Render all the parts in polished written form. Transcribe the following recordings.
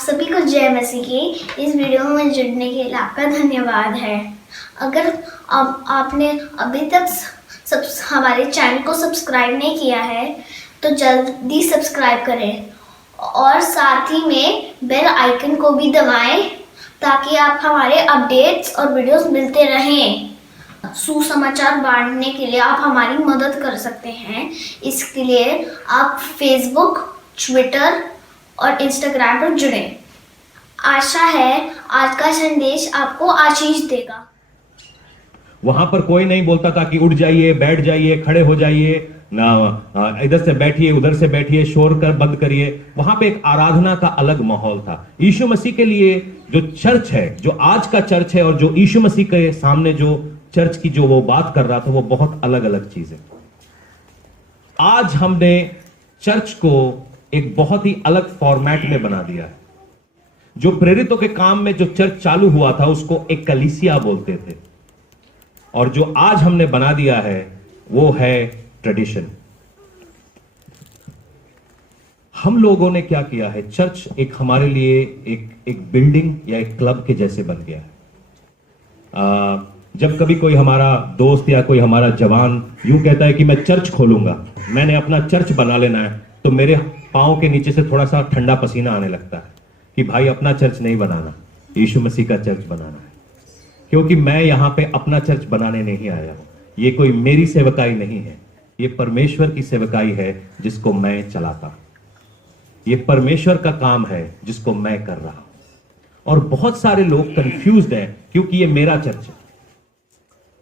सभी को जय मसीह की। इस वीडियो में जुड़ने के लिए आपका धन्यवाद है। अगर आपने अभी तक हमारे चैनल को सब्सक्राइब नहीं किया है तो जल्दी सब्सक्राइब करें और साथ ही में बेल आइकन को भी दबाएं ताकि आप हमारे अपडेट्स और वीडियोस मिलते रहें। सुसमाचार बांटने के लिए आप हमारी मदद कर सकते हैं। इसके लिए आप फेसबुक, ट्विटर और इंस्टाग्राम पर जुड़ें। आशा है आज का संदेश आपको आशीष देगा। वहां पर कोई नहीं बोलता था कि उठ जाइए, बैठ जाइए, खड़े हो जाइए, ना इधर से बैठिए, उधर से बैठिए, शोर कर बंद करिए। वहां पे एक आराधना का अलग माहौल था। यीशु मसीह के लिए जो चर्च है, जो आज का चर्च है और जो यीशु मसीह के सामने जो चर्च की जो वो बात कर रहा था, वो बहुत अलग अलग चीज है। आज हमने चर्च को एक बहुत ही अलग फॉर्मेट में बना दिया है। जो प्रेरितों के काम में जो चर्च चालू हुआ था उसको एक कलीसिया बोलते थे, और जो आज हमने बना दिया है वो है ट्रेडिशन। हम लोगों ने क्या किया है, चर्च एक हमारे लिए एक बिल्डिंग या एक क्लब के जैसे बन गया है। जब कभी कोई हमारा दोस्त या कोई हमारा जवान यूं कहता है कि मैं चर्च खोलूंगा, मैंने अपना चर्च बना लेना है, तो मेरे पांव के नीचे से थोड़ा सा ठंडा पसीना आने लगता है कि भाई अपना चर्च नहीं बनाना, यीशु मसीह का चर्च बनाना है। क्योंकि मैं यहां पे अपना चर्च बनाने नहीं आया हूं। ये कोई मेरी सेवकाई नहीं है, ये परमेश्वर की सेवकाई है जिसको मैं चलाता हूं। ये परमेश्वर का काम है जिसको मैं कर रहा हूं। और बहुत सारे लोग कंफ्यूज्ड हैं क्योंकि ये मेरा चर्च है,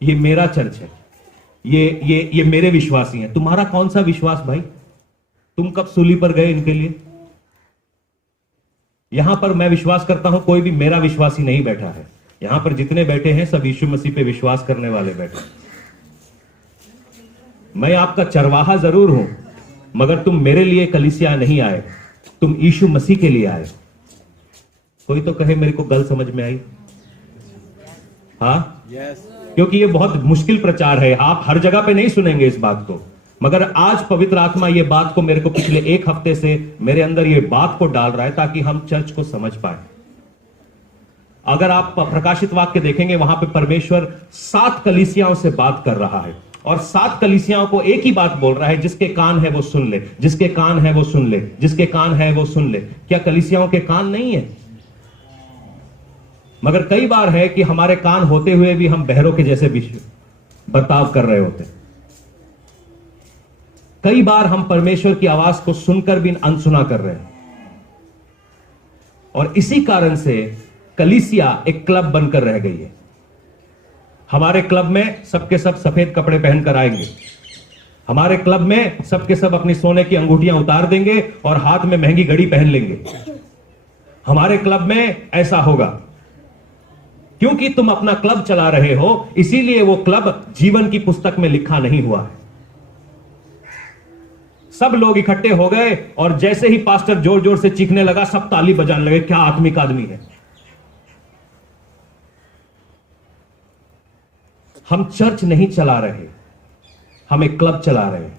ये मेरा चर्च है, ये मेरे विश्वासी हैं। तुम्हारा कौन सा विश्वास भाई? तुम कब सूली पर गए इनके लिए? यहां पर मैं विश्वास करता हूं कोई भी मेरा विश्वासी नहीं बैठा है। यहां पर जितने बैठे हैं सब यीशु मसीह पे विश्वास करने वाले बैठे हैं। मैं आपका चरवाहा जरूर हूं, मगर तुम मेरे लिए कलीसिया नहीं आए, तुम यीशु मसीह के लिए आए। कोई तो कहे मेरे को गल समझ में आई? हाँ, क्योंकि ये बहुत मुश्किल प्रचार है, आप हर जगह पे नहीं सुनेंगे इस बात को। मगर आज पवित्र आत्मा ये बात को मेरे को पिछले एक हफ्ते से मेरे अंदर ये बात को डाल रहा है ताकि हम चर्च को समझ पाए। अगर आप प्रकाशित वाक्य देखेंगे, वहां पे परमेश्वर 7 कलीसियाओं से बात कर रहा है और 7 कलीसियाओं को एक ही बात बोल रहा है, जिसके कान है वो सुन ले, जिसके कान है वो सुन ले, जिसके कान है वो सुन ले। क्या कलीसियाओं के कान नहीं है? मगर कई बार है कि हमारे कान होते हुए भी हम बहरों के जैसे बर्ताव कर रहे होते। कई बार हम परमेश्वर की आवाज को सुनकर भी अनसुना कर रहे हैं। और इसी कारण से कलीसिया एक क्लब बनकर रह गई है। हमारे क्लब में सबके सब सफेद कपड़े पहनकर आएंगे। हमारे क्लब में सबके सब अपनी सोने की अंगूठियां उतार देंगे और हाथ में महंगी घड़ी पहन लेंगे। हमारे क्लब में ऐसा होगा क्योंकि तुम अपना क्लब चला रहे हो, इसीलिए वो क्लब जीवन की पुस्तक में लिखा नहीं हुआ है। सब लोग इकट्ठे हो गए और जैसे ही पास्टर जोर जोर से चीखने लगा, सब ताली बजाने लगे। क्या आत्मिक आदमी है! हम चर्च नहीं चला रहे, हम एक क्लब चला रहे हैं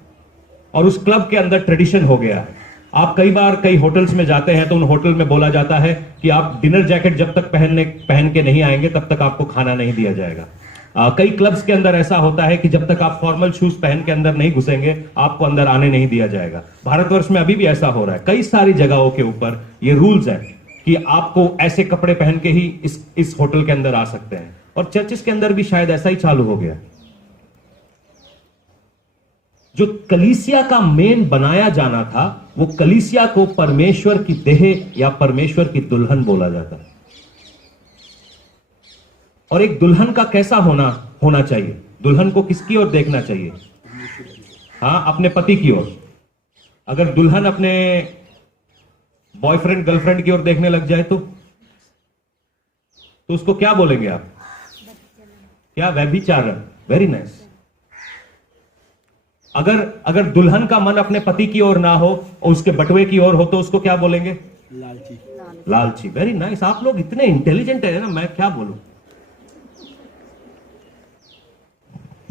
और उस क्लब के अंदर ट्रेडिशन हो गया है। आप कई बार कई होटल्स में जाते हैं तो उन होटल में बोला जाता है कि आप डिनर जैकेट जब तक पहन के नहीं आएंगे तब तक आपको खाना नहीं दिया जाएगा। कई क्लब्स के अंदर ऐसा होता है कि जब तक आप फॉर्मल शूज पहन के अंदर नहीं घुसेंगे आपको अंदर आने नहीं दिया जाएगा। भारतवर्ष में अभी भी ऐसा हो रहा है। कई सारी जगहों के ऊपर ये रूल्स है कि आपको ऐसे कपड़े पहन के ही इस होटल के अंदर आ सकते हैं। और चर्चिस के अंदर भी शायद ऐसा ही चालू हो गया। जो कलीसिया का मेन बनाया जाना था, वो कलीसिया को परमेश्वर की देह या परमेश्वर की दुल्हन बोला जाता है। और एक दुल्हन का कैसा होना चाहिए? दुल्हन को किसकी ओर देखना चाहिए? हाँ, अपने पति की ओर। अगर दुल्हन अपने बॉयफ्रेंड गर्लफ्रेंड की ओर देखने लग जाए तो उसको क्या बोलेंगे आप? क्या? व्यभिचारण। Very nice. अगर दुल्हन का मन अपने पति की ओर ना हो और उसके बटुए की ओर हो तो उसको क्या बोलेंगे? लालची। लालची। Very nice. आप लोग इतने इंटेलिजेंट है ना, मैं क्या बोलूं।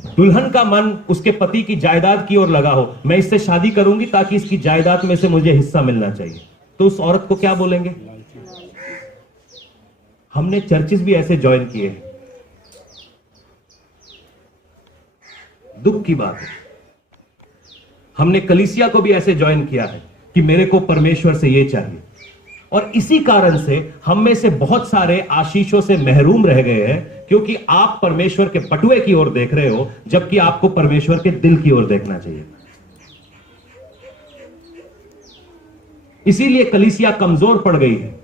दुल्हन का मन उसके पति की जायदाद की ओर लगा हो, मैं इससे शादी करूंगी ताकि इसकी जायदाद में से मुझे हिस्सा मिलना चाहिए, तो उस औरत को क्या बोलेंगे? हमने चर्चेस भी ऐसे ज्वाइन किए हैं। दुख की बात है, हमने कलीसिया को भी ऐसे ज्वाइन किया है कि मेरे को परमेश्वर से ये चाहिए, और इसी कारण से हम में से बहुत सारे आशीषों से महरूम रह गए हैं, क्योंकि आप परमेश्वर के पटुए की ओर देख रहे हो, जबकि आपको परमेश्वर के दिल की ओर देखना चाहिए। इसीलिए कलीसिया कमजोर पड़ गई है।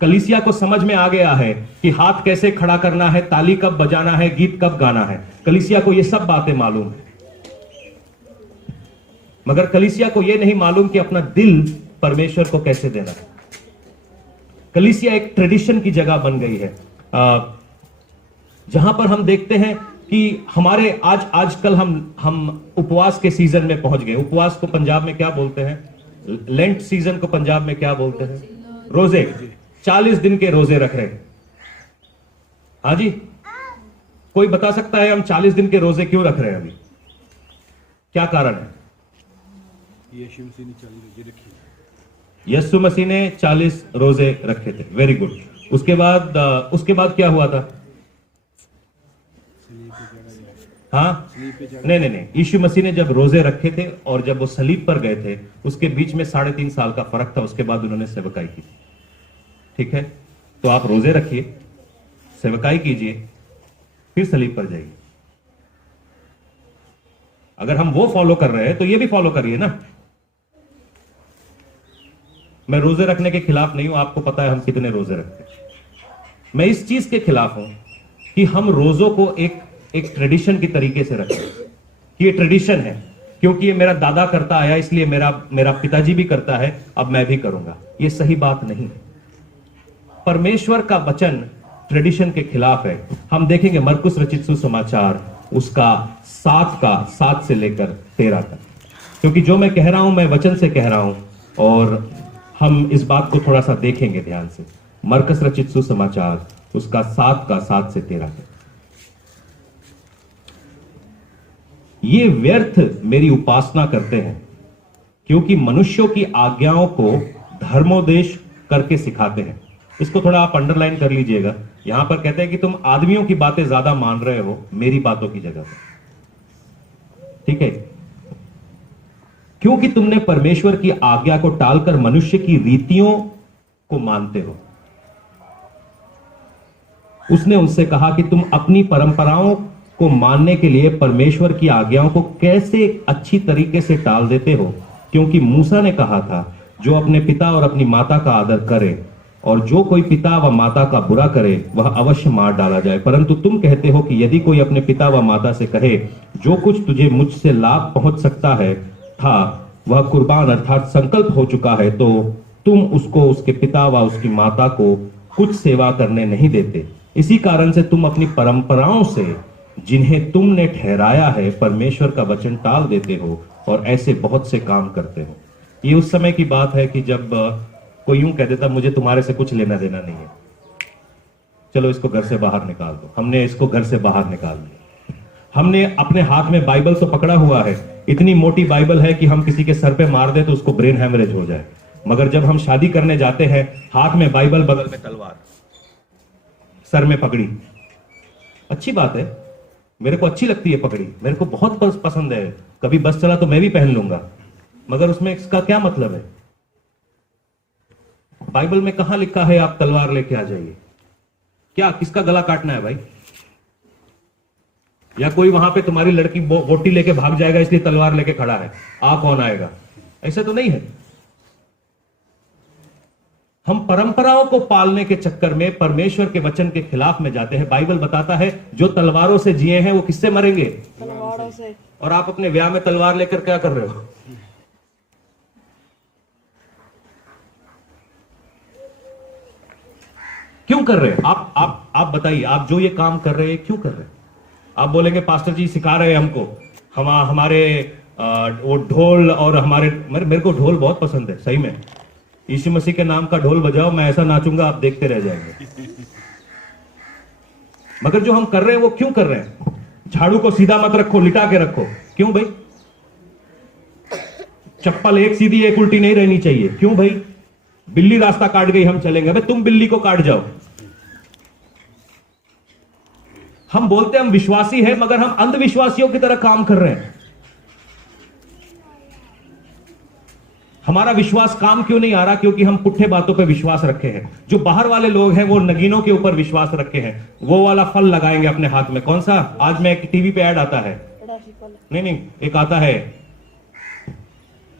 कलीसिया को समझ में आ गया है कि हाथ कैसे खड़ा करना है, ताली कब बजाना है, गीत कब गाना है। कलीसिया को यह सब बातें मालूम है, मगर कलीसिया को यह नहीं मालूम कि अपना दिल परमेश्वर को कैसे देना है। कलीसिया एक ट्रेडिशन की जगह बन गई है, जहां पर हम देखते हैं कि हमारे आजकल हम उपवास के सीजन में पहुंच गए। उपवास को पंजाब में क्या बोलते हैं? लेंट सीजन को पंजाब में क्या बोलते हैं? रोजे। 40 दिन के रोजे रख रहे हैं। हाँ जी, कोई बता सकता है हम 40 दिन के रोजे क्यों रख रहे हैं? अभी क्या कारण है? यीशु मसीह ने 40 रोजे रखे। यीशु मसीह ने 40 रोजे रखे थे। Very good. उसके बाद क्या हुआ था? हाँ, नहीं, यीशु मसीह ने जब रोजे रखे थे और जब वो सलीब पर गए थे, उसके बीच में 3.5 साल का फर्क था। उसके बाद उन्होंने सेवकाई की। ठीक है, तो आप रोजे रखिए, सेवकाई कीजिए, फिर सलीब पर जाइए। अगर हम वो फॉलो कर रहे हैं तो ये भी फॉलो करिए ना। मैं रोजे रखने के खिलाफ नहीं हूं, आपको पता है हम कितने रोजे रखते हैं। मैं इस चीज के खिलाफ हूं कि हम रोजों को एक ट्रेडिशन की तरीके से रखें कि ये ट्रेडिशन है, क्योंकि ये मेरा दादा करता आया इसलिए मेरा पिताजी भी करता है, अब मैं भी करूंगा। ये सही बात नहीं है। परमेश्वर का वचन ट्रेडिशन के खिलाफ है। हम देखेंगे मरकुस रचित सुसमाचार उसका 7 से लेकर 13 तक, क्योंकि जो मैं कह रहा हूं मैं वचन से कह रहा हूं, और हम इस बात को थोड़ा सा देखेंगे ध्यान से। मरकुस रचित सुसमाचार उसका 7 से 13 तक। ये व्यर्थ मेरी उपासना करते हैं, क्योंकि मनुष्यों की आज्ञाओं को धर्मोपदेश करके सिखाते हैं। इसको थोड़ा आप अंडरलाइन कर लीजिएगा। यहां पर कहते हैं कि तुम आदमियों की बातें ज्यादा मान रहे हो मेरी बातों की जगह पर। ठीक है, क्योंकि तुमने परमेश्वर की आज्ञा को टालकर मनुष्य की रीतियों को मानते हो। उसने उनसे कहा कि तुम अपनी परंपराओं को मानने के लिए परमेश्वर की आज्ञाओं को कैसे अच्छी तरीके से टाल देते हो, क्योंकि मूसा ने कहा था जो अपने पिता और अपनी माता का आदर करे, और जो कोई पिता व माता का बुरा करे वह अवश्य मार डाला जाए। परंतु तुम कहते हो कि यदि कोई अपने पिता व माता से कहे जो कुछ तुझे मुझसे लाभ पहुंच सकता है था वह कुर्बान अर्थात संकल्प हो चुका है, तो तुम उसको उसके पिता व उसकी माता को कुछ सेवा करने नहीं देते। इसी कारण से तुम अपनी परंपराओं से जिन्हें तुमने ठहराया है परमेश्वर का वचन टाल देते हो और ऐसे बहुत से काम करते हो। ये उस समय की बात है कि जब कोई यूं कह देता मुझे तुम्हारे से कुछ लेना देना नहीं है, चलो इसको घर से बाहर निकाल दो। हमने इसको घर से बाहर निकाल दिया। हमने अपने हाथ में बाइबल तो पकड़ा हुआ है, इतनी मोटी बाइबल है कि हम किसी के सर पे मार दे तो उसको ब्रेन हैमरेज हो जाए। मगर जब हम शादी करने जाते हैं, हाथ में बाइबल, बगल में तलवार, सर में पगड़ी। अच्छी बात है, मेरे को अच्छी लगती है पगड़ी, मेरे को बहुत पसंद है। कभी बस चला तो मैं भी पहन लूंगा, मगर उसमें इसका क्या मतलब है? बाइबल में कहां लिखा है आप तलवार लेके आ जाइए? क्या किसका गला काटना है भाई? या कोई वहां पे तुम्हारी लड़की बोटी लेके भाग जाएगा इसलिए तलवार लेके खड़ा है, कौन आएगा? ऐसा तो नहीं है। हम परंपराओं को पालने के चक्कर में परमेश्वर के वचन के खिलाफ में जाते हैं। बाइबल बताता है जो तलवारों से जिए हैं वो किससे मरेंगे? तलवारों से। और आप अपने ब्याह में तलवार लेकर क्या कर रहे हो? क्यों कर रहे हैं? आप बताइए, आप जो ये काम कर रहे हैं क्यों कर रहे हैं? आप बोलेंगे पास्टर जी सिखा रहे हैं हमको, हमारे वो ढोल और मेरे को ढोल बहुत पसंद है सही में। यीशु मसीह के नाम का ढोल बजाओ, मैं ऐसा नाचूंगा आप देखते रह जाएंगे। मगर जो हम कर रहे हैं वो क्यों कर रहे हैं? झाड़ू को सीधा मत रखो, लिटा के रखो। क्यों भाई? चप्पल एक सीधी एक उल्टी नहीं रहनी चाहिए। क्यों भाई? बिल्ली रास्ता काट गई, हम चलेंगे। अबे तुम बिल्ली को काट जाओ। हम बोलते हम विश्वासी हैं, मगर हम अंधविश्वासियों की तरह काम कर रहे हैं। हमारा विश्वास काम क्यों नहीं आ रहा? क्योंकि हम पुट्ठे बातों पे विश्वास रखे हैं। जो बाहर वाले लोग हैं वो नगीनों के ऊपर विश्वास रखे हैं, वो वाला फल लगाएंगे अपने हाथ में। कौन सा? आज में एक टीवी पे ऐड आता है, नहीं, एक आता है,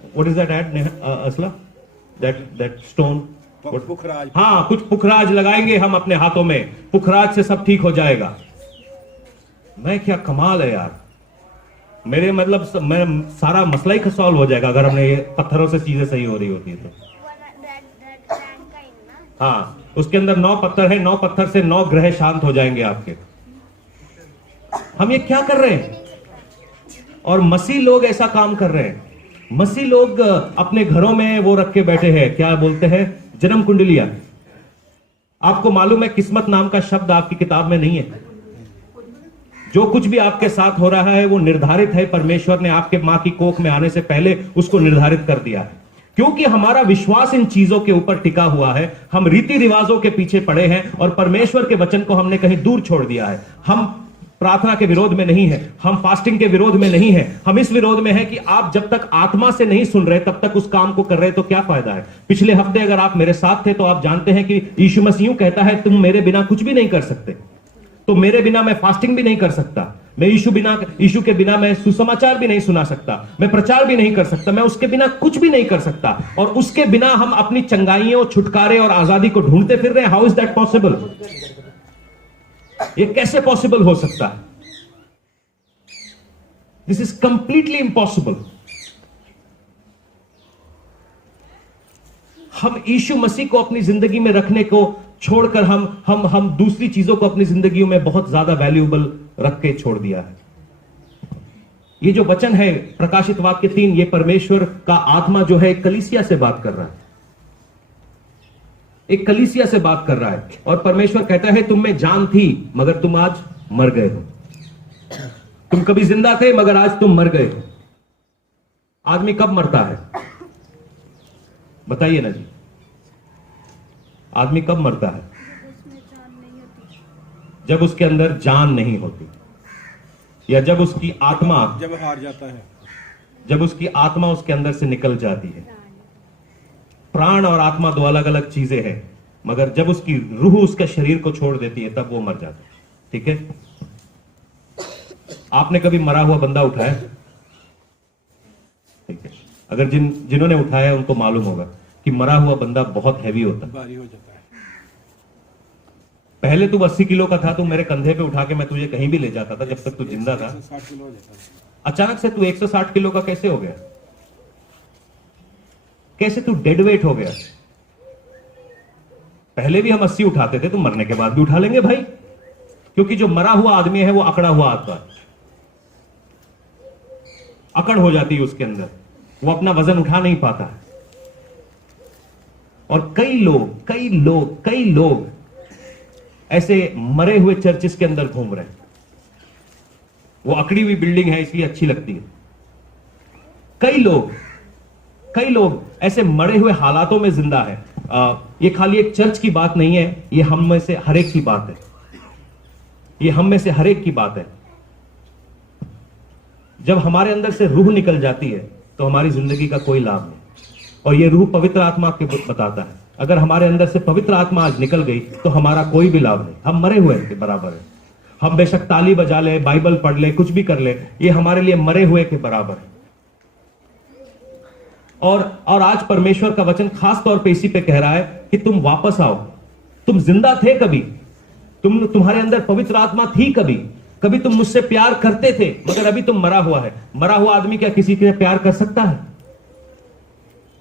व्हाट इज दैट एड असला? दैट स्टोन, पुखराज। हाँ, कुछ पुखराज लगाएंगे हम अपने हाथों में, पुखराज से सब ठीक हो जाएगा। मैं क्या कमाल है यार, मेरे मतलब मैं सारा मसला ही सॉल्व हो जाएगा अगर हमने ये पत्थरों से चीजें सही हो रही होती है तो। हाँ, उसके अंदर 9 पत्थर है, 9 पत्थर से 9 ग्रह शांत हो जाएंगे आपके। हम ये क्या कर रहे हैं? और मसीह लोग ऐसा काम कर रहे हैं। मसीह लोग अपने घरों में वो रख के बैठे हैं, क्या बोलते हैं, जन्म कुंडलियां। आपको मालूम है किस्मत नाम का शब्द आपकी किताब में नहीं है। जो कुछ भी आपके साथ हो रहा है वो निर्धारित है, परमेश्वर ने आपके मां की कोख में आने से पहले उसको निर्धारित कर दिया है। क्योंकि हमारा विश्वास इन चीजों के ऊपर टिका हुआ है, हम रीति रिवाजों के पीछे पड़े हैं और परमेश्वर के वचन को हमने कहीं दूर छोड़ दिया है। हम प्रार्थना के विरोध में नहीं है, हम फास्टिंग के विरोध में नहीं है, हम इस विरोध में है कि आप जब तक आत्मा से नहीं सुन रहे तब तक उस काम को कर रहे तो क्या फायदा है। पिछले हफ्ते अगर आप मेरे साथ थे तो आप जानते हैं कि यीशु मसीह कहता है तुम मेरे बिना कुछ भी नहीं कर सकते। तो मेरे बिना मैं फास्टिंग भी नहीं कर सकता, मैं यीशु के बिना मैं सुसमाचार भी नहीं सुना सकता, मैं प्रचार भी नहीं कर सकता, मैं उसके बिना कुछ भी नहीं कर सकता। और उसके बिना हम अपनी चंगाइयों, छुटकारे और आजादी को ढूंढते फिर रहे हैं। How is that possible? ये कैसे पॉसिबल हो सकता है? This is completely impossible. हम यीशु मसीह को अपनी जिंदगी में रखने को छोड़कर हम दूसरी चीजों को अपनी जिंदगी में बहुत ज्यादा वैल्यूएबल रख के छोड़ दिया है। ये जो वचन है प्रकाशित वाक्य 3, ये परमेश्वर का आत्मा जो है एक कलीसिया से बात कर रहा है, एक कलीसिया से बात कर रहा है। और परमेश्वर कहता है तुम में जान थी मगर तुम आज मर गए हो। तुम कभी जिंदा थे मगर आज तुम मर गए हो। आदमी कब मरता है बताइए ना जी? आदमी कब मरता है? जब उसके अंदर जान नहीं होती, या जब उसकी आत्मा, जब हार जाता है, जब उसकी आत्मा उसके अंदर से निकल जाती है। प्राण और आत्मा दो अलग अलग चीजें हैं, मगर जब उसकी रूह उसके शरीर को छोड़ देती है तब वो मर जाता है। ठीक है? आपने कभी मरा हुआ बंदा उठाया? ठीक है, अगर जिन्होंने उठाया उनको मालूम होगा कि मरा हुआ बंदा बहुत हैवी होता है, भारी हो जाता है। पहले तू 80 किलो का था, तू मेरे कंधे पे उठा के मैं तुझे कहीं भी ले जाता था जब तक तू जिंदा था। 60 किलो हो जाता है। अचानक से तू 160 किलो का कैसे हो गया? कैसे तू डेड वेट हो गया? पहले भी हम 80 उठाते थे, तो मरने के बाद भी उठा लेंगे भाई, क्योंकि जो मरा हुआ आदमी है वो अकड़ा हुआ आत्मा है। अकड़ हो जाती है उसके अंदर, वो अपना वजन उठा नहीं पाता है। और कई लोग ऐसे मरे हुए चर्चिस के अंदर घूम रहे हैं। वो अकड़ी हुई बिल्डिंग है इसलिए अच्छी लगती है। कई लोग ऐसे मरे हुए हालातों में जिंदा है। ये खाली एक चर्च की बात नहीं है, ये हम में से हर एक की बात है। ये हम में से हर एक की बात है। जब हमारे अंदर से रूह निकल जाती है तो हमारी जिंदगी का कोई लाभ नहीं। और ये रूह पवित्र आत्मा के बताता है, अगर हमारे अंदर से पवित्र आत्मा आज निकल गई तो हमारा कोई भी लाभ नहीं। हम मरे हुए के बराबर है। हम बेशक ताली बजा ले, बाइबल पढ़ ले, कुछ भी कर ले, ये हमारे लिए मरे हुए के बराबर है। और आज परमेश्वर का वचन खास तौर पे इसी पे कह रहा है कि तुम वापस आओ। तुम जिंदा थे कभी, तुम्हारे अंदर पवित्र आत्मा थी कभी तुम मुझसे प्यार करते थे, मगर अभी तुम मरा हुआ है। मरा हुआ आदमी क्या किसी से प्यार कर सकता है?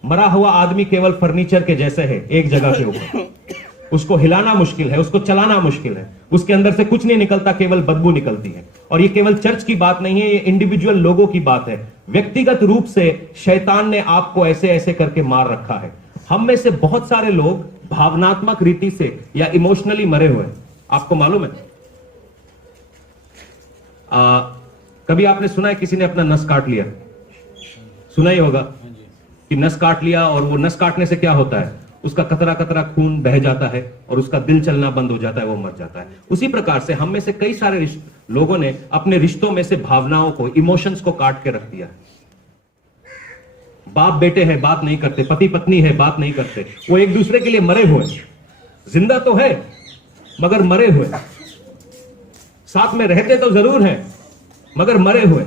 मरा हुआ आदमी केवल फर्नीचर के जैसे है, एक जगह के ऊपर। उसको हिलाना मुश्किल है, उसको चलाना मुश्किल है, उसके अंदर से कुछ नहीं निकलता, केवल बदबू निकलती है। और ये केवल चर्च की बात नहीं है, ये इंडिविजुअल लोगों की बात है। व्यक्तिगत रूप से शैतान ने आपको ऐसे ऐसे करके मार रखा है। हम में से बहुत सारे लोग भावनात्मक रीति से या इमोशनली मरे हुए हैं। आपको मालूम है? कभी आपने सुना है किसी ने अपना नस काट लिया? सुना ही होगा कि नस काट लिया, और वो नस काटने से क्या होता है, उसका कतरा कतरा खून बह जाता है और उसका दिल चलना बंद हो जाता है, वो मर जाता है। उसी प्रकार से हम में से कई सारे लोगों ने अपने रिश्तों में से भावनाओं को, इमोशंस को काट के रख दिया है। बाप बेटे हैं, बात नहीं करते, पति पत्नी है, बात नहीं करते, वो एक दूसरे के लिए मरे हुए, जिंदा तो है मगर मरे हुए, साथ में रहते तो जरूर हैं मगर मरे हुए।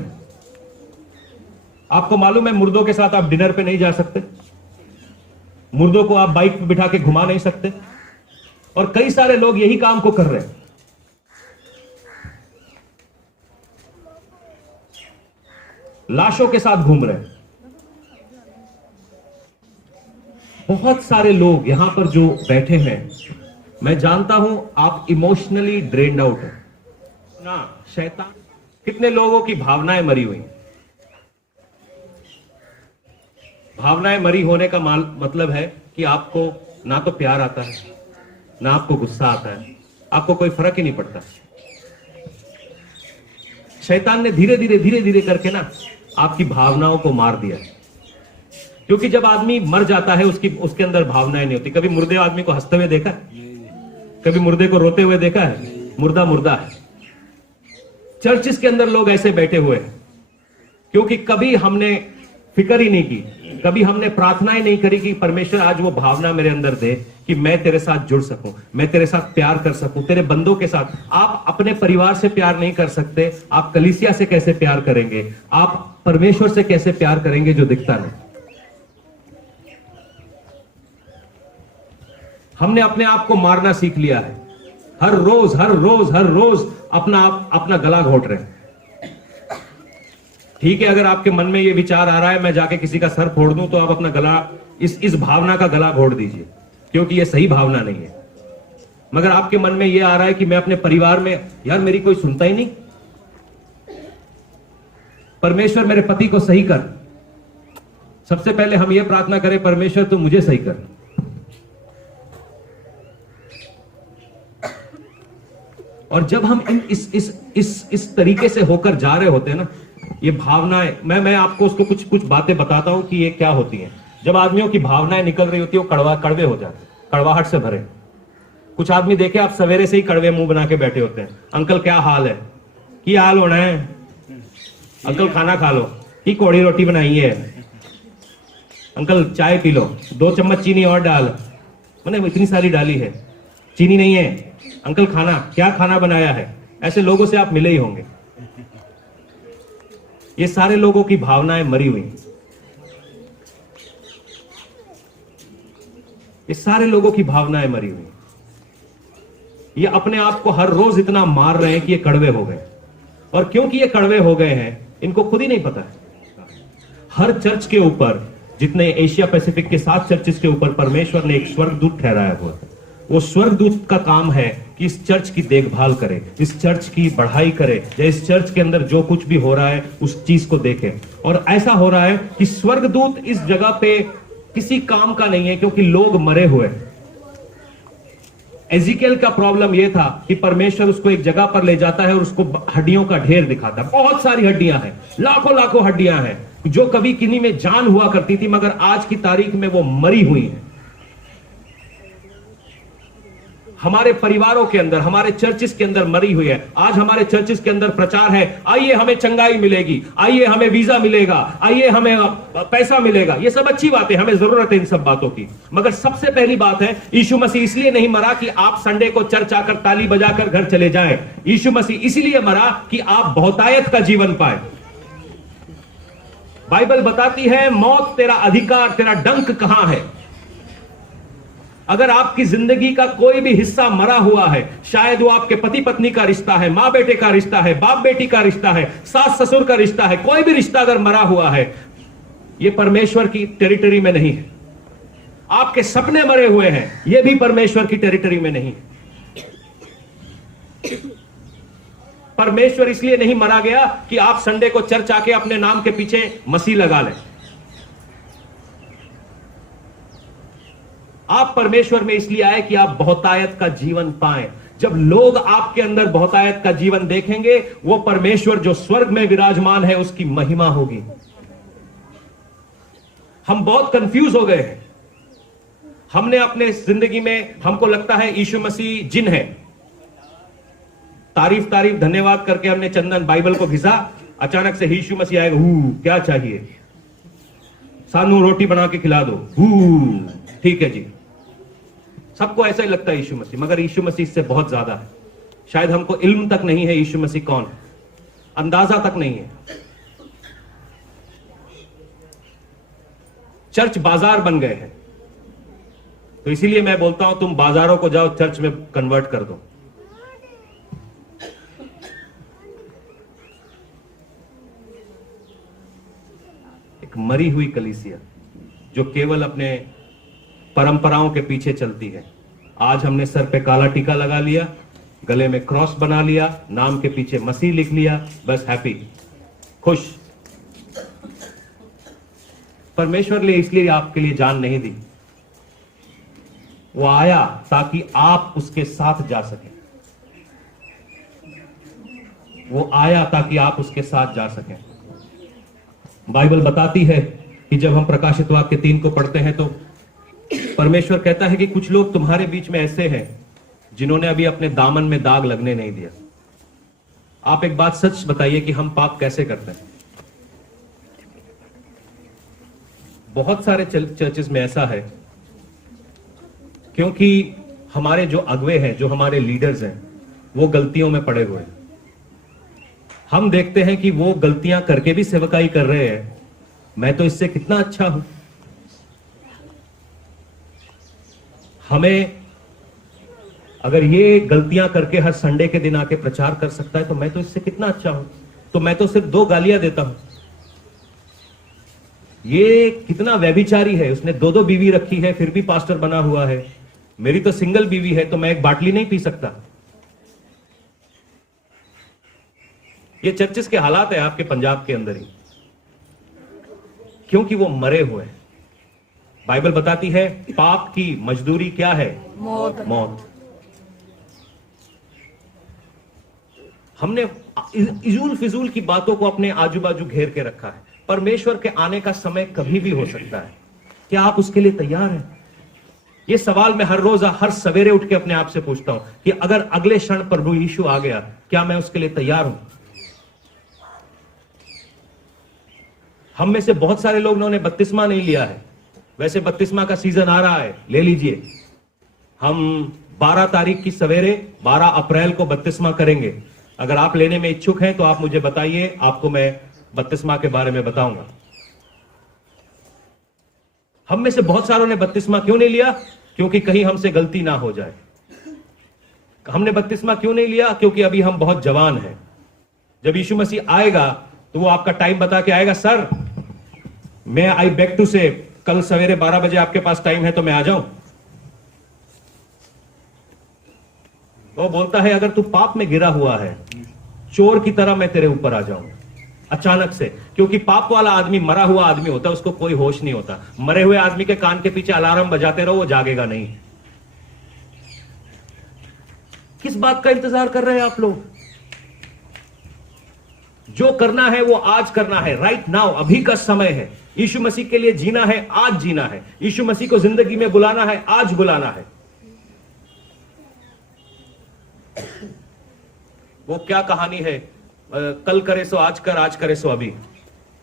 आपको मालूम है मुर्दों के साथ आप डिनर पे नहीं जा सकते, मुर्दों को आप बाइक पे बिठा के घुमा नहीं सकते, और कई सारे लोग यही काम को कर रहे हैं। लाशों के साथ घूम रहे हैं। बहुत सारे लोग यहां पर जो बैठे हैं, मैं जानता हूं आप इमोशनली ड्रेन्ड आउट है ना। शैतान, कितने लोगों की भावनाएं मरी हुई। भावनाएं मरी होने का मतलब है कि आपको ना तो प्यार आता है, ना आपको गुस्सा आता है, आपको कोई फर्क ही नहीं पड़ता। शैतान ने धीरे धीरे करके ना आपकी भावनाओं को मार दिया, क्योंकि जब आदमी मर जाता है उसके अंदर भावनाएं नहीं होती। कभी मुर्दे आदमी को हंसते हुए देखा है? कभी मुर्दे को रोते हुए देखा है? मुर्दा मुर्दा है। चर्चिस के अंदर लोग ऐसे बैठे हुए हैं क्योंकि कभी हमने फिक्र ही नहीं की, कभी हमने प्रार्थनाएं नहीं करी कि परमेश्वर आज वो भावना मेरे अंदर दे कि मैं तेरे साथ जुड़ सकूं, मैं तेरे साथ प्यार कर सकूं, तेरे बंदों के साथ। आप अपने परिवार से प्यार नहीं कर सकते, आप कलीसिया से कैसे प्यार करेंगे? आप परमेश्वर से कैसे प्यार करेंगे जो दिखता नहीं? हमने अपने आप को मारना सीख लिया है। हर रोज अपना गला घोट रहे हैं। ठीक है, अगर आपके मन में ये विचार आ रहा है मैं जाके किसी का सर फोड़ दूं, तो आप अपना गला, इस भावना का गला घोट दीजिए, क्योंकि ये सही भावना नहीं है। मगर आपके मन में ये आ रहा है कि मैं अपने परिवार में, यार मेरी कोई सुनता ही नहीं, परमेश्वर मेरे पति को सही कर। सबसे पहले हम ये प्रार्थना करें, परमेश्वर तू मुझे सही कर। और जब हम इस तरीके से होकर जा रहे होते हैं ना, ये भावनाएं, मैं आपको उसको कुछ बातें बताता हूं कि ये क्या होती हैं। जब आदमियों की भावनाएं निकल रही होती है, वो कड़वे हो जाते हैं, कड़वाहट से भरे। कुछ आदमी देखे आप सवेरे से ही कड़वे मुंह बना के बैठे होते हैं। अंकल क्या हाल है? की हाल होना है? अंकल खाना खा लो, की कोड़ी रोटी बनाई है? अंकल चाय पी लो, 2 चम्मच चीनी और डाल, मैंने इतनी सारी डाली है, चीनी नहीं है। अंकल खाना, क्या खाना बनाया है? ऐसे लोगों से आप मिले ही होंगे। ये सारे लोगों की भावनाएं मरी हुई, ये सारे लोगों की भावनाएं मरी हुई। ये अपने आप को हर रोज इतना मार रहे हैं कि ये कड़वे हो गए। और क्योंकि ये कड़वे हो गए हैं, इनको खुद ही नहीं पता है। हर चर्च के ऊपर, जितने एशिया पैसिफिक के 7 चर्चेस के ऊपर परमेश्वर ने एक स्वर्गदूत ठहराया हुआ है। वो स्वर्गदूत का काम है कि इस चर्च की देखभाल करे, इस चर्च की बढ़ाई करे, या इस चर्च के अंदर जो कुछ भी हो रहा है उस चीज को देखे। और ऐसा हो रहा है कि स्वर्गदूत इस जगह पे किसी काम का नहीं है, क्योंकि लोग मरे हुए। एजिकेल का प्रॉब्लम यह था कि परमेश्वर उसको एक जगह पर ले जाता है और उसको हड्डियों का ढेर दिखाता है। बहुत सारी हड्डियां हैं, लाखों हड्डियां हैं, जो कभी किन्हीं में जान हुआ करती थी, मगर आज की तारीख में वो मरी हुई हैं। हमारे परिवारों के अंदर, हमारे चर्चिस के अंदर मरी हुई है। आज हमारे चर्चिस के अंदर प्रचार है, आइए हमें चंगाई मिलेगी, आइए हमें वीजा मिलेगा, आइए हमें पैसा मिलेगा। ये सब अच्छी बातें, हमें जरूरत है इन सब बातों की। मगर सबसे पहली बात है, यीशु मसीह इसलिए नहीं मरा कि आप संडे को चर्च आकर ताली बजाकर घर चले जाएं। यीशु मसीह इसलिए मरा कि आप बहुतायत का जीवन पाए। बाइबल बताती है, मौत तेरा अधिकार, तेरा डंक कहां है? अगर आपकी जिंदगी का कोई भी हिस्सा मरा हुआ है, शायद वो आपके पति पत्नी का रिश्ता है, मां बेटे का रिश्ता है, बाप बेटी का रिश्ता है, सास ससुर का रिश्ता है, कोई भी रिश्ता अगर मरा हुआ है, ये परमेश्वर की टेरिटरी में नहीं है। आपके सपने मरे हुए हैं, ये भी परमेश्वर की टेरिटरी में नहीं है। परमेश्वर इसलिए नहीं मरा गया कि आप संडे को चर्च आके अपने नाम के पीछे मसीह लगा लें। आप परमेश्वर में इसलिए आए कि आप बहुतायत का जीवन पाएं। जब लोग आपके अंदर बहुतायत का जीवन देखेंगे, वो परमेश्वर जो स्वर्ग में विराजमान है उसकी महिमा होगी। हम बहुत कंफ्यूज हो गए हैं। हमने अपने जिंदगी में, हमको लगता है यीशु मसीह जिन है, तारीफ तारीफ धन्यवाद करके हमने चंदन बाइबल को घिसा, अचानक से यीशु मसीह आएगा, क्या चाहिए, सानू रोटी बना के खिला दो, ठीक है जी। सबको ऐसा ही लगता है यीशु मसीह, मगर यीशु मसीह इससे बहुत ज्यादा है। शायद हमको इल्म तक नहीं है यीशु मसीह कौन है, अंदाजा तक नहीं है। चर्च बाजार बन गए हैं, तो इसीलिए मैं बोलता हूं तुम बाजारों को जाओ, चर्च में कन्वर्ट कर दो। एक मरी हुई कलीसिया जो केवल अपने परंपराओं के पीछे चलती है। आज हमने सर पे काला टीका लगा लिया, गले में क्रॉस बना लिया, नाम के पीछे मसीह लिख लिया, बस हैप्पी, खुश। परमेश्वर ने इसलिए आपके लिए जान नहीं दी, वो आया ताकि आप उसके साथ जा सकें। वो आया ताकि आप उसके साथ जा सकें। बाइबल बताती है कि जब हम प्रकाशित वाक्य 3 को पढ़ते हैं तो परमेश्वर कहता है कि कुछ लोग तुम्हारे बीच में ऐसे हैं जिन्होंने अभी अपने दामन में दाग लगने नहीं दिया। आप एक बात सच बताइए कि हम पाप कैसे करते हैं? बहुत सारे चर्चेस में ऐसा है क्योंकि हमारे जो अगुवे हैं, जो हमारे लीडर्स हैं, वो गलतियों में पड़े हुए हैं। हम देखते हैं कि वो गलतियां करके भी सेवकाई कर रहे हैं, मैं तो इससे कितना अच्छा हूं। हमें अगर ये गलतियां करके हर संडे के दिन आके प्रचार कर सकता है तो मैं तो इससे कितना अच्छा हूं। तो मैं तो सिर्फ 2 गालियां देता हूं। ये कितना व्यभिचारी है, उसने 2-2 बीवी रखी है फिर भी पास्टर बना हुआ है। मेरी तो सिंगल बीवी है तो मैं एक बाटली नहीं पी सकता। ये चर्चेस के हालात है आपके पंजाब के अंदर ही, क्योंकि वो मरे हुए हैं। बाइबल बताती है पाप की मजदूरी क्या है? मौत। मौत। हमने इजूल फिजूल की बातों को अपने आजू बाजू घेर के रखा है। परमेश्वर के आने का समय कभी भी हो सकता है। क्या आप उसके लिए तैयार हैं? ये सवाल मैं हर रोज हर सवेरे उठ के अपने आप से पूछता हूं कि अगर अगले क्षण प्रभु यीशु आ गया, क्या मैं उसके लिए तैयार हूं? हम में से बहुत सारे लोग ने बपतिस्मा नहीं लिया है। वैसे बपतिस्मा का सीजन आ रहा है, ले लीजिए। हम 12 तारीख की सवेरे 12 अप्रैल को बपतिस्मा करेंगे। अगर आप लेने में इच्छुक हैं तो आप मुझे बताइए, आपको मैं बपतिस्मा के बारे में बताऊंगा। हम में से बहुत सारों ने बपतिस्मा क्यों नहीं लिया? क्योंकि कहीं हमसे गलती ना हो जाए। हमने बपतिस्मा क्यों नहीं लिया? क्योंकि अभी हम बहुत जवान हैं। जब यीशु मसीह आएगा तो वो आपका टाइम बता के आएगा, सर मैं आई बेग टू से कल सवेरे 12 बजे आपके पास टाइम है तो मैं आ जाऊं। तो बोलता है अगर तू पाप में गिरा हुआ है, चोर की तरह मैं तेरे ऊपर आ जाऊं अचानक से। क्योंकि पाप वाला आदमी मरा हुआ आदमी होता है, उसको कोई होश नहीं होता। मरे हुए आदमी के कान के पीछे अलार्म बजाते रहो, वो जागेगा नहीं। किस बात का इंतजार कर रहे हैं आप लोग? जो करना है वो आज करना है, राइट नाउ, अभी का समय है। यीशु मसीह के लिए जीना है, आज जीना है। यीशु मसीह को जिंदगी में बुलाना है, आज बुलाना है। वो क्या कहानी है, कल करे सो आज कर, आज करे सो अभी।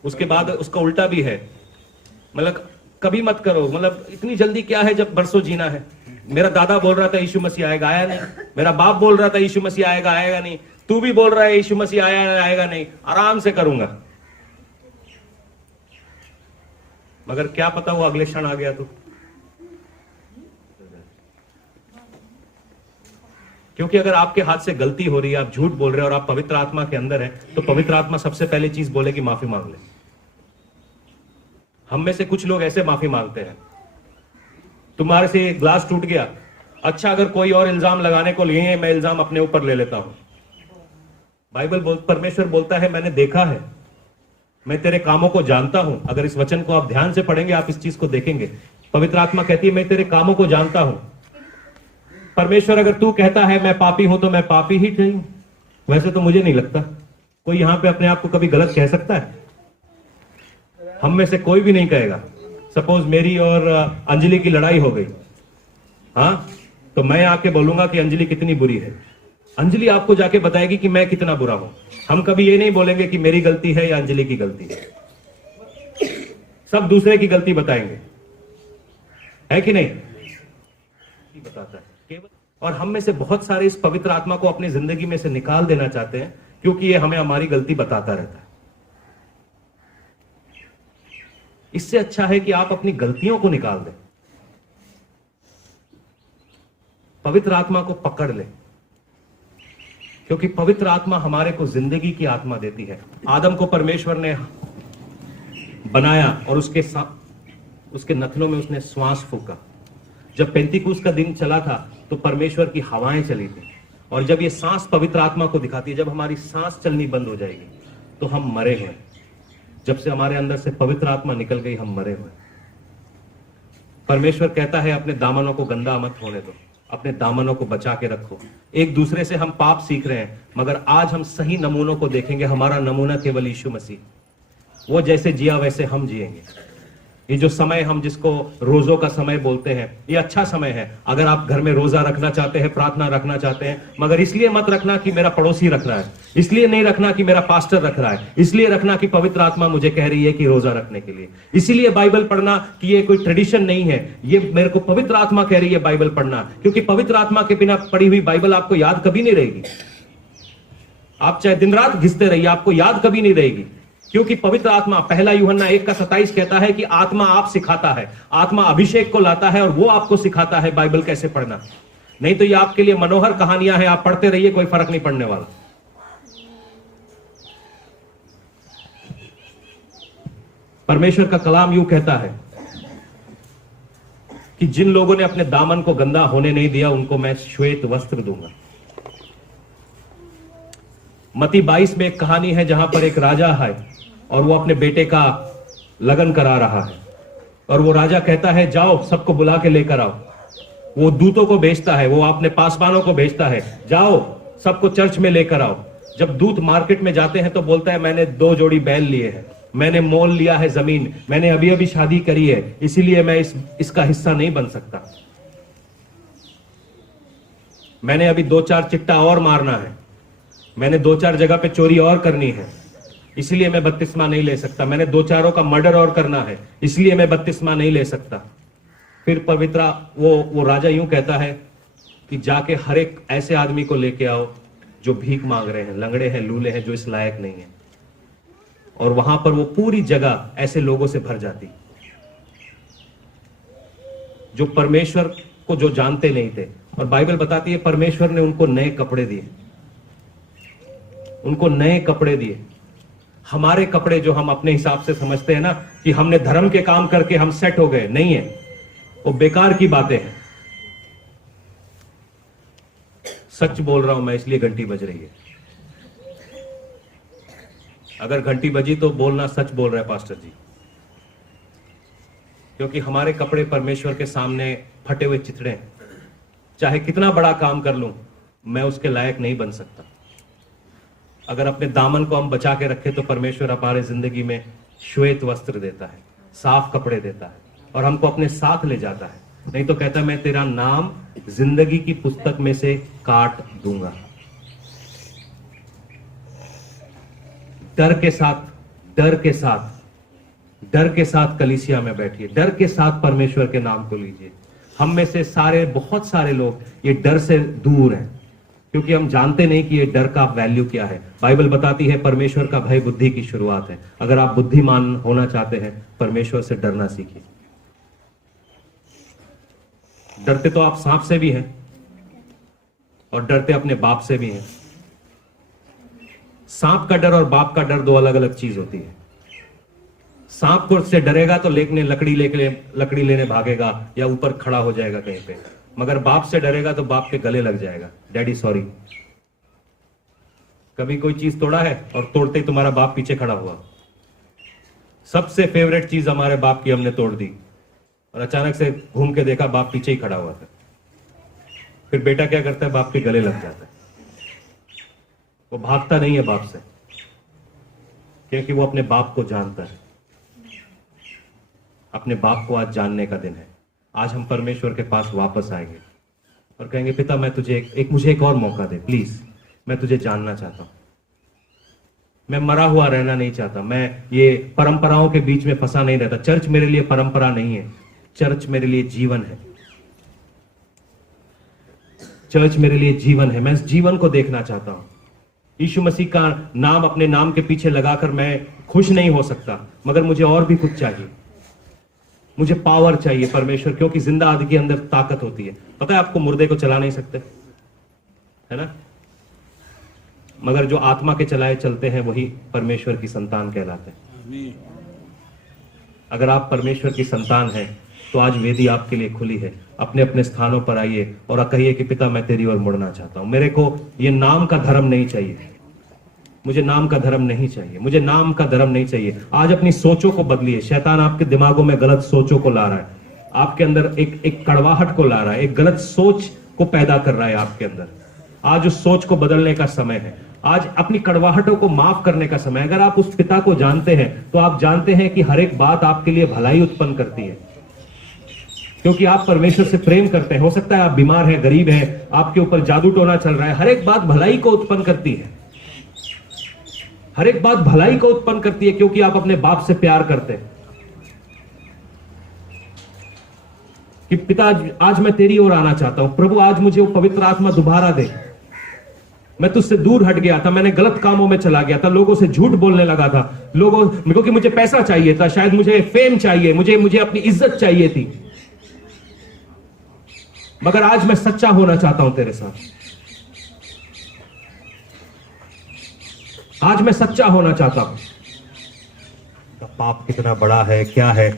उसके बाद उसका उल्टा भी है, मतलब कभी मत करो। मतलब इतनी जल्दी क्या है जब बरसों जीना है। मेरा दादा बोल रहा था यीशु मसीह आएगा, आया नहीं। मेरा बाप बोल रहा था यीशु मसीह आएगा, आएगा नहीं। तू भी बोल रहा है यीशु मसीह आएगा नहीं। आराम से करूंगा, मगर क्या पता वो अगले क्षण आ गया तो। क्योंकि अगर आपके हाथ से गलती हो रही है, आप झूठ बोल रहे हैं और आप पवित्र आत्मा के अंदर हैं, तो पवित्र आत्मा सबसे पहले चीज बोलेगी माफी मांग ले। हम में से कुछ लोग ऐसे माफी मांगते हैं, तुम्हारे से ग्लास टूट गया, अच्छा अगर कोई और इल्जाम लगाने को लिए मैं इल्जाम अपने ऊपर ले लेता हूं। परमेश्वर बोलता है मैंने देखा है, मैं तेरे कामों को जानता हूं। अगर इस वचन को आप ध्यान से पढ़ेंगे आप इस चीज को देखेंगे। पवित्र आत्मा कहती है मैं तेरे कामों को जानता हूं। परमेश्वर अगर तू कहता है मैं पापी हूं तो मैं पापी ही नहीं हूं। वैसे तो मुझे नहीं लगता कोई यहां पे अपने आप को कभी गलत कह सकता है। हम में से कोई भी नहीं कहेगा। सपोज मेरी और अंजलि की लड़ाई हो गई, हाँ, तो मैं आके बोलूंगा कि अंजलि कितनी बुरी है। अंजलि आपको जाके बताएगी कि मैं कितना बुरा हूं। हम कभी ये नहीं बोलेंगे कि मेरी गलती है या अंजलि की गलती है, सब दूसरे की गलती बताएंगे, है कि नहीं? बताता है केवल। और हम में से बहुत सारे इस पवित्र आत्मा को अपनी जिंदगी में से निकाल देना चाहते हैं, क्योंकि ये हमें हमारी गलती बताता रहता है। इससे अच्छा है कि आप अपनी गलतियों को निकाल दें, पवित्र आत्मा को पकड़ लें, क्योंकि पवित्र आत्मा हमारे को जिंदगी की आत्मा देती है। आदम को परमेश्वर ने बनाया और उसके नथनों में उसने श्वास फूका। जब पेंतीकुस्त का दिन चला था तो परमेश्वर की हवाएं चली थी, और जब ये सांस पवित्र आत्मा को दिखाती है, जब हमारी सांस चलनी बंद हो जाएगी तो हम मरे हुए। जब से हमारे अंदर से पवित्र आत्मा निकल गई, हम मरे हुए। परमेश्वर कहता है अपने दामनों को गंदा मत होने दो, अपने दामनों को बचा के रखो। एक दूसरे से हम पाप सीख रहे हैं, मगर आज हम सही नमूनों को देखेंगे। हमारा नमूना केवल यीशु मसीह, वो जैसे जिया वैसे हम जिएंगे। ये जो समय हम जिसको रोजों का समय बोलते हैं, ये अच्छा समय है। अगर आप घर में रोजा रखना चाहते हैं, प्रार्थना रखना चाहते हैं, मगर इसलिए मत रखना कि मेरा पड़ोसी रख रहा है, इसलिए नहीं रखना कि मेरा पास्टर रख रहा है, इसलिए रखना कि पवित्र आत्मा मुझे कह रही है कि रोजा रखने के लिए। इसीलिए बाइबल पढ़ना कि ये कोई ट्रेडिशन नहीं है, ये मेरे को पवित्र आत्मा कह रही है बाइबल पढ़ना, क्योंकि पवित्र आत्मा के बिना पढ़ी हुई बाइबल आपको याद कभी नहीं रहेगी। आप चाहे दिन रात घिसते रहिए, आपको याद कभी नहीं रहेगी, क्योंकि पवित्र आत्मा, पहला यूहन्ना 1:27 कहता है कि आत्मा आप सिखाता है, आत्मा अभिषेक को लाता है और वो आपको सिखाता है बाइबल कैसे पढ़ना। नहीं तो ये आपके लिए मनोहर कहानियां हैं, आप पढ़ते रहिए, कोई फर्क नहीं पड़ने वाला। परमेश्वर का कलाम यूं कहता है कि जिन लोगों ने अपने दामन को गंदा होने नहीं दिया, उनको मैं श्वेत वस्त्र दूंगा। मत्ती 22 में एक कहानी है जहां पर एक राजा है और वो अपने बेटे का लगन करा रहा है, और वो राजा कहता है जाओ सबको बुला के लेकर आओ। वो दूतों को भेजता है, वो अपने पासवानों को भेजता है, जाओ सबको चर्च में लेकर आओ। जब दूत मार्केट में जाते हैं तो बोलता है मैंने 2 जोड़ी बैल लिए हैं, मैंने मोल लिया है जमीन, मैंने अभी अभी शादी करी है, इसीलिए मैं इसका हिस्सा नहीं बन सकता। मैंने अभी 2-4 चिट्टा और मारना है, मैंने 2-4 जगह पे चोरी और करनी है, इसलिए मैं बपतिस्मा नहीं ले सकता। मैंने 2-4 का मर्डर और करना है, इसलिए मैं बपतिस्मा नहीं ले सकता। फिर पवित्र वो राजा यूं कहता है कि जाके हर एक ऐसे आदमी को लेके आओ जो भीख मांग रहे हैं, लंगड़े हैं, लूले हैं, जो इस लायक नहीं है। और वहां पर वो पूरी जगह ऐसे लोगों से भर जाती जो परमेश्वर को जो जानते नहीं थे। और बाइबल बताती है परमेश्वर ने उनको नए कपड़े दिए, उनको नए कपड़े दिए। हमारे कपड़े जो हम अपने हिसाब से समझते हैं ना कि हमने धर्म के काम करके हम सेट हो गए, नहीं है, वो बेकार की बातें हैं। सच बोल रहा हूं मैं, इसलिए घंटी बज रही है। अगर घंटी बजी तो बोलना सच बोल रहा है पास्टर जी, क्योंकि हमारे कपड़े परमेश्वर के सामने फटे हुए चिथड़े हैं। चाहे कितना बड़ा काम कर लूं, मैं उसके लायक नहीं बन सकता। अगर अपने दामन को हम बचा के रखें तो परमेश्वर हमारे जिंदगी में श्वेत वस्त्र देता है, साफ कपड़े देता है, और हमको अपने साथ ले जाता है। नहीं तो कहता है मैं तेरा नाम जिंदगी की पुस्तक में से काट दूंगा। डर के साथ, डर के साथ, डर के साथ कलीसिया में बैठिए, डर के साथ परमेश्वर के नाम को लीजिए। हम में से सारे, बहुत सारे लोग ये डर से दूर हैं, क्योंकि हम जानते नहीं कि ये डर का वैल्यू क्या है। बाइबल बताती है परमेश्वर का भय बुद्धि की शुरुआत है। अगर आप बुद्धिमान होना चाहते हैं, परमेश्वर से डरना सीखिए। डरते तो आप सांप से भी हैं, और डरते अपने बाप से भी हैं। सांप का डर और बाप का डर 2 अलग अलग चीज होती है। सांप को से डरेगा तो लकड़ी लेने भागेगा या ऊपर खड़ा हो जाएगा कहीं पे, मगर बाप से डरेगा तो बाप के गले लग जाएगा, डैडी सॉरी। कभी कोई चीज तोड़ा है और तोड़ते ही तुम्हारा बाप पीछे खड़ा हुआ। सबसे फेवरेट चीज हमारे बाप की हमने तोड़ दी, और अचानक से घूम के देखा बाप पीछे ही खड़ा हुआ था। फिर बेटा क्या करता है, बाप के गले लग जाता है। वो भागता नहीं है बाप से, क्योंकि वो अपने बाप को जानता है। अपने बाप को आज जानने का दिन है। आज हम परमेश्वर के पास वापस आएंगे और कहेंगे पिता मैं तुझे मुझे एक और मौका दे प्लीज, मैं तुझे जानना चाहता हूं। मैं मरा हुआ रहना नहीं चाहता, मैं ये परंपराओं के बीच में फंसा नहीं रहता। चर्च मेरे लिए परंपरा नहीं है, चर्च मेरे लिए जीवन है। चर्च मेरे लिए जीवन है, मैं इस जीवन को देखना चाहता हूं। यीशु मसीह का नाम अपने नाम के पीछे लगाकर मैं खुश नहीं हो सकता, मगर मुझे और भी कुछ चाहिए। मुझे पावर चाहिए परमेश्वर, क्योंकि जिंदा आदमी के अंदर ताकत होती है। पता है आपको, मुर्दे को चला नहीं सकते, है ना, मगर जो आत्मा के चलाए चलते हैं वही परमेश्वर की संतान कहलाते हैं। आमीन। अगर आप परमेश्वर की संतान हैं तो आज वेदी आपके लिए खुली है। अपने अपने स्थानों पर आइए और कहिए कि पिता मैं तेरी ओर मुड़ना चाहता हूं। मेरे को ये नाम का धर्म नहीं चाहिए, मुझे नाम का धर्म नहीं चाहिए, मुझे नाम का धर्म नहीं चाहिए। आज अपनी सोचों को बदलिए। शैतान आपके दिमागों में गलत सोचों को ला रहा है, आपके अंदर एक कड़वाहट को ला रहा है, एक गलत सोच को पैदा कर रहा है आपके अंदर। आज उस सोच को बदलने का समय है। आज अपनी कड़वाहटों को माफ करने का समय। अगर आप उस पिता को जानते हैं तो आप जानते हैं कि हर एक बात आपके लिए भलाई उत्पन्न करती है, क्योंकि आप परमेश्वर से प्रेम करते हैं। हो सकता है आप बीमार हैं, गरीब हैं, आपके ऊपर जादू टोना चल रहा है, हर एक बात भलाई को उत्पन्न करती है। हर एक बात भलाई को उत्पन्न करती है, क्योंकि आप अपने बाप से प्यार करते हैं। कि पिता आज मैं तेरी ओर आना चाहता हूं, प्रभु आज मुझे वो पवित्र आत्मा दोबारा दे। मैं तुझसे दूर हट गया था, मैंने गलत कामों में चला गया था, लोगों से झूठ बोलने लगा था, लोगों क्योंकि मुझे पैसा चाहिए था, शायद मुझे फेम चाहिए, मुझे अपनी इज्जत चाहिए थी, मगर आज मैं सच्चा होना चाहता हूं तेरे साथ। आज मैं सच्चा होना चाहता हूं। पाप कितना बड़ा है, क्या है।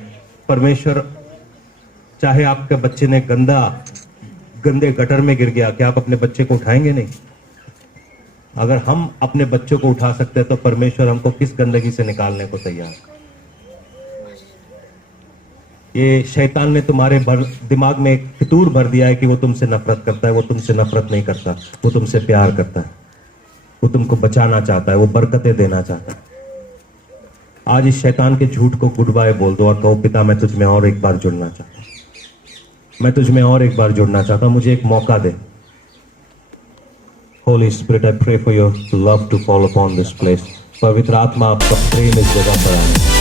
परमेश्वर चाहे आपके बच्चे ने गंदे गटर में गिर गया, क्या आप अपने बच्चे को उठाएंगे? नहीं। अगर हम अपने बच्चों को उठा सकते हैं तो परमेश्वर हमको किस गंदगी से निकालने को तैयार है। ये शैतान ने तुम्हारे दिमाग में एक फितूर भर दिया है कि वो तुमसे नफरत करता है। वो तुमसे नफरत नहीं करता, वो तुमसे प्यार करता है, वो तुमको बचाना चाहता है, वो बरकतें देना चाहता है। आज इस शैतान के झूठ को गुड बाय बोल दो और कहो पिता मैं तुझ में और एक बार जुड़ना चाहता हूं, मैं तुझ में और एक बार जुड़ना चाहता हूं, मुझे एक मौका दे। Holy Spirit, I pray for your love to fall upon this place. पवित्र आत्मा आपका प्रेम इस जगह पर आए।